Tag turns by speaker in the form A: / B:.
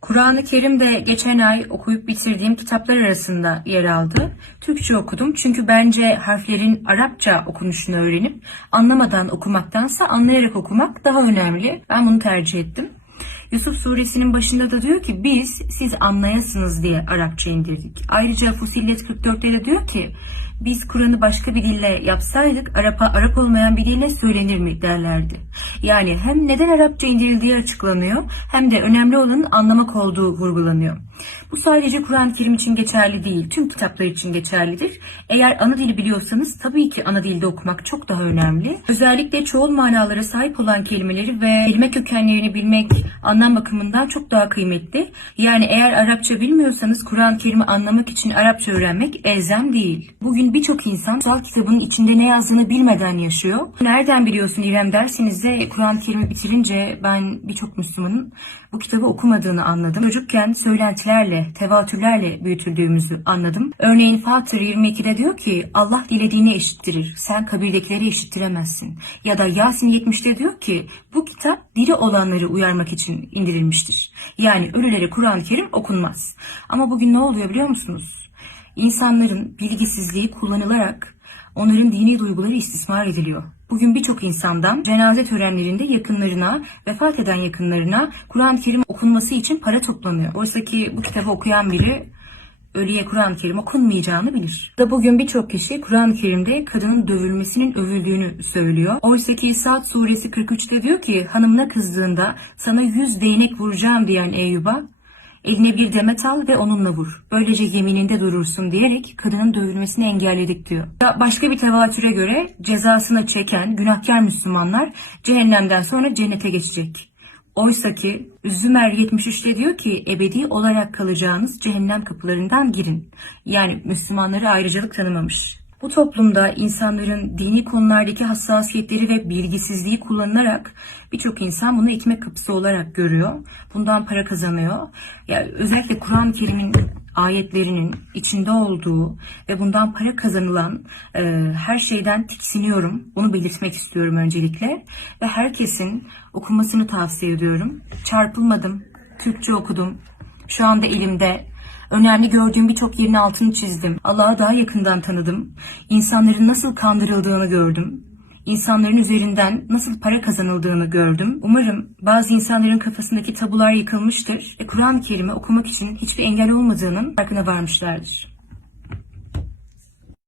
A: Kur'an-ı Kerim de geçen ay okuyup bitirdiğim kitaplar arasında yer aldı. Türkçe okudum çünkü bence harflerin Arapça okunuşunu öğrenip anlamadan okumaktansa anlayarak okumak daha önemli. Ben bunu tercih ettim. Yusuf suresinin başında da diyor ki biz siz anlayasınız diye Arapça indirdik. Ayrıca Fusillet 44'te de diyor ki biz Kur'an'ı başka bir dille yapsaydık Arap, Arap olmayan bir dille söylenir mi derlerdi. Yani hem neden Arapça indirildiği açıklanıyor hem de önemli olanın anlamak olduğu vurgulanıyor. Bu sadece Kur'an-ı Kerim için geçerli değil, tüm kitaplar için geçerlidir. Eğer ana dili biliyorsanız tabii ki ana dilde okumak çok daha önemli. Özellikle çoğul manalara sahip olan kelimeleri ve kelime kökenlerini bilmek anlam bakımından çok daha kıymetli. Yani eğer Arapça bilmiyorsanız Kur'an-ı Kerim'i anlamak için Arapça öğrenmek elzem değil. Bugün birçok insan kutsal kitabın içinde ne yazdığını bilmeden yaşıyor. Nereden biliyorsun İrem derseniz de Kur'an-ı Kerim'i bitirince ben birçok Müslümanın bu kitabı okumadığını anladım. Çocukken söylentilerle, tevatürlerle büyütüldüğümüzü anladım. Örneğin Fatır 22'de diyor ki Allah dilediğini eşittirir. Sen kabirdekileri eşittiremezsin. Ya da Yasin 70'te diyor ki bu kitap diri olanları uyarmak için indirilmiştir. Yani ölülere Kur'an-ı Kerim okunmaz. Ama bugün ne oluyor biliyor musunuz? İnsanların bilgisizliği kullanılarak onların dini duyguları istismar ediliyor. Bugün birçok insandan cenaze törenlerinde yakınlarına, vefat eden yakınlarına Kur'an-ı Kerim okunması için para toplanıyor. Oysa ki bu kitabı okuyan biri ölüye Kur'an-ı Kerim okunmayacağını bilir. Da bugün birçok kişi Kur'an-ı Kerim'de kadının dövülmesinin övüldüğünü söylüyor. Oysa ki Saat suresi 43'te diyor ki hanımına kızdığında sana yüz değnek vuracağım diyen Eyyub'a Eline bir demet al ve onunla vur. Böylece yemininde durursun diyerek kadının dövülmesini engelledik diyor. Başka bir tevatüre göre cezasını çeken günahkar Müslümanlar cehennemden sonra cennete geçecek. Oysa ki Zümer 73'te diyor ki ebedi olarak kalacağınız cehennem kapılarından girin. Yani Müslümanları ayrıcalık tanımamış. Bu toplumda insanların dini konulardaki hassasiyetleri ve bilgisizliği kullanılarak birçok insan bunu ekmek kapısı olarak görüyor. Bundan para kazanıyor. Yani özellikle Kur'an-ı Kerim'in ayetlerinin içinde olduğu ve bundan para kazanılan e, her şeyden tiksiniyorum. Bunu belirtmek istiyorum öncelikle. Ve herkesin okumasını tavsiye ediyorum. Çarpılmadım. Türkçe okudum. Şu anda elimde Önemli gördüğüm birçok yerin altını çizdim. Allah'ı daha yakından tanıdım. İnsanların nasıl kandırıldığını gördüm. İnsanların üzerinden nasıl para kazanıldığını gördüm. Umarım bazı insanların kafasındaki tabular yıkılmıştır ve Kur'an-ı Kerim'i okumak için hiçbir engel olmadığının farkına varmışlardır.